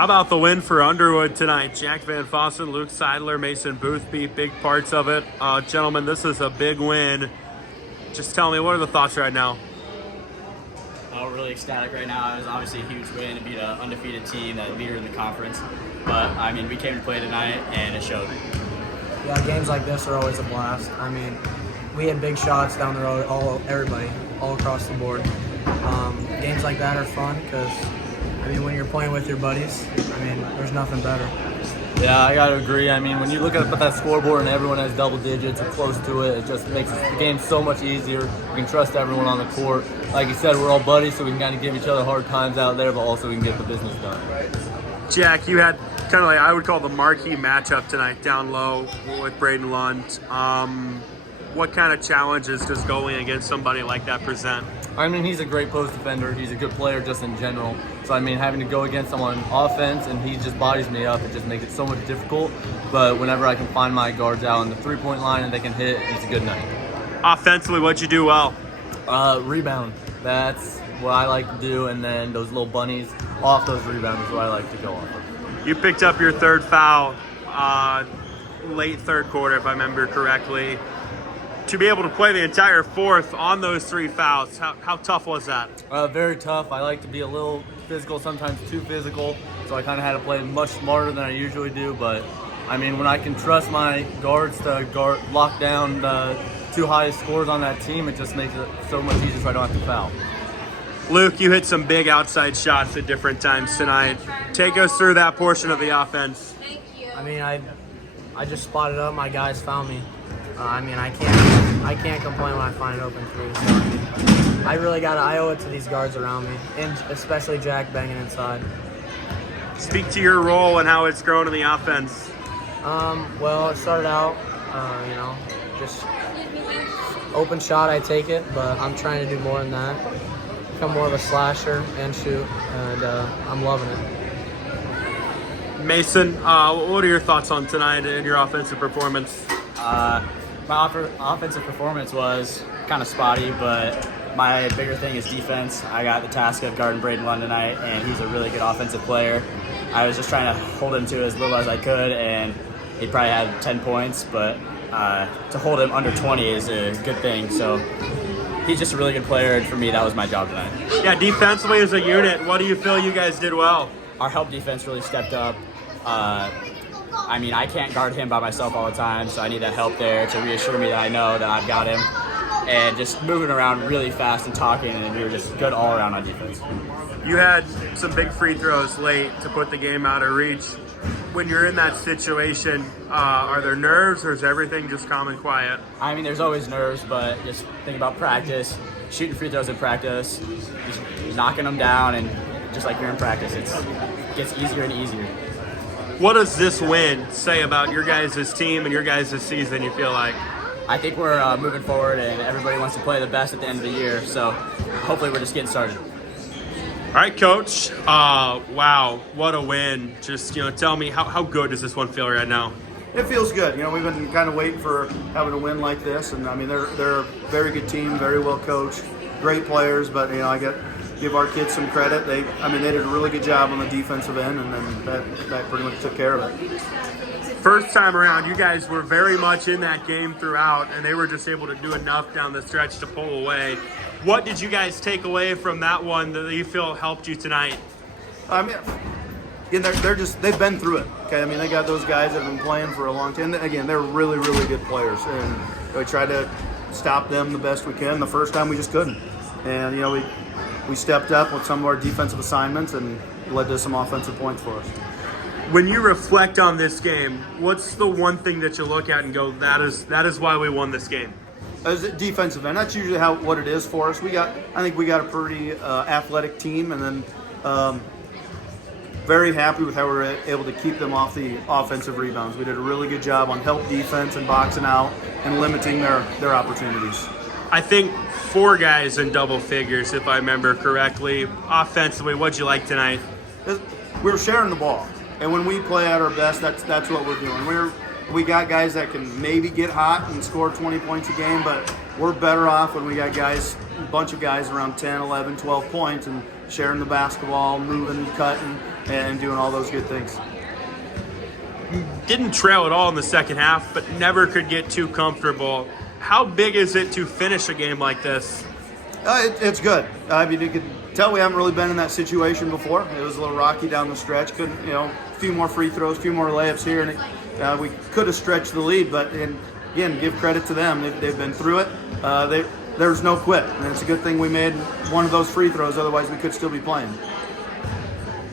How about the win for Underwood tonight? Jack Van Fossen, Luke Seidler, Mason Boothby, big parts of it. Gentlemen, this is a big win. Just tell me, what are the thoughts right now? Oh, really ecstatic right now. It was obviously a huge win to beat an undefeated team, that leader in the conference. But, I mean, we came to play tonight, and it showed. Yeah, games like this are always a blast. I mean, we had big shots down the road, everybody, all across the board. Games like that are fun because, I mean, when you're playing with your buddies, I mean, there's nothing better. Yeah, I got to agree. I mean, when you look at that scoreboard and everyone has double digits or close to it, it just makes the game so much easier. You can trust everyone on the court. Like you said, we're all buddies, so we can kind of give each other hard times out there, but also we can get the business done. Jack, you had kind of like, I would call the marquee matchup tonight down low with Braden Lund. What kind of challenges does going against somebody like that present? I mean, he's a great post defender. He's a good player just in general. So, I mean, having to go against him on offense and he just bodies me up, it just makes it so much difficult. But whenever I can find my guards out on the three-point line and they can hit, it's a good night. Offensively, what'd you do well? Rebound. That's what I like to do. And then those little bunnies off those rebounds is what I like to go on. You picked up your third foul late third quarter, if I remember correctly. To be able to play the entire fourth on those three fouls, how tough was that? Very tough. I like to be a little physical, sometimes too physical, so I kind of had to play much smarter than I usually do. But, I mean, when I can trust my guards to lock down the two highest scores on that team, it just makes it so much easier so I don't have to foul. Luke, you hit some big outside shots at different times tonight. Take us through that portion of the offense. I mean, I just spotted up, my guys found me. I mean, I can't complain when I find an open three. So, I mean, I owe it to these guards around me, and especially Jack banging inside. Speak to your role and how it's grown in the offense. Well, it started out, just open shot, I take it, but I'm trying to do more than that. Become more of a slasher and shoot, and I'm loving it. Mason, what are your thoughts on tonight and your offensive performance? My offensive performance was kind of spotty, but my bigger thing is defense. I got the task of guarding Braden Lund tonight, and he's a really good offensive player. I was just trying to hold him to as little as I could, and he probably had 10 points, but to hold him under 20 is a good thing. So he's just a really good player, and for me, that was my job tonight. Yeah, defensively as a unit, what do you feel you guys did well? Our help defense really stepped up. I mean, I can't guard him by myself all the time, so I need that help there to reassure me that I know that I've got him. And just moving around really fast and talking, and we were just good all around on defense. You had some big free throws late to put the game out of reach. When you're in that situation, are there nerves or is everything just calm and quiet? I mean, there's always nerves, but just think about practice, shooting free throws in practice, just knocking them down, and just like you're in practice, it gets easier and easier. What does this win say about your guys' team and your guys' season, you feel like? I think we're moving forward, and everybody wants to play the best at the end of the year, so hopefully we're just getting started. All right, Coach. Wow, what a win. Just, tell me, how good does this one feel right now? It feels good. We've been kind of waiting for having a win like this, and I mean, they're a very good team, very well coached, great players, but, I give our kids some credit. They did a really good job on the defensive end, and then that pretty much took care of it. First time around, you guys were very much in that game throughout, and they were just able to do enough down the stretch to pull away. What did you guys take away from that one that you feel helped you tonight? I mean, they've been through it. Okay, I mean, they got those guys that have been playing for a long time. And again, they're really, really good players, and we tried to stop them the best we can. The first time we just couldn't, and we stepped up with some of our defensive assignments and led to some offensive points for us. When you reflect on this game, what's the one thing that you look at and go, that is why we won this game? As a defensive end, that's usually what it is for us. I think we got a pretty athletic team, and then very happy with how we were able to keep them off the offensive rebounds. We did a really good job on help defense and boxing out and limiting their opportunities. I think 4 guys in double figures, if I remember correctly. Offensively, what'd you like tonight? We were sharing the ball, and when we play at our best, that's what we're doing. We got guys that can maybe get hot and score 20 points a game, but we're better off when we got a bunch of guys around 10, 11, 12 points and sharing the basketball, moving, cutting, and doing all those good things. Didn't trail at all in the second half, but never could get too comfortable. How big is it to finish a game like this? It's good. I mean, you could tell we haven't really been in that situation before. It was a little rocky down the stretch. Couldn't, a few more free throws, a few more layups here, and we could have stretched the lead. But again, give credit to them. They've been through it. There's no quit, and it's a good thing we made one of those free throws. Otherwise, we could still be playing.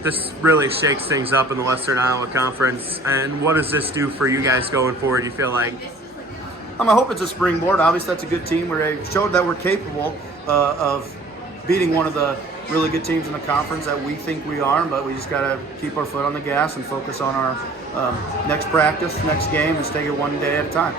This really shakes things up in the Western Iowa Conference. And what does this do for you guys going forward, you feel like? I hope it's a springboard. Obviously, that's a good team. We showed that we're capable of beating one of the really good teams in the conference that we think we are, but we just got to keep our foot on the gas and focus on our next practice, next game, and just take it one day at a time.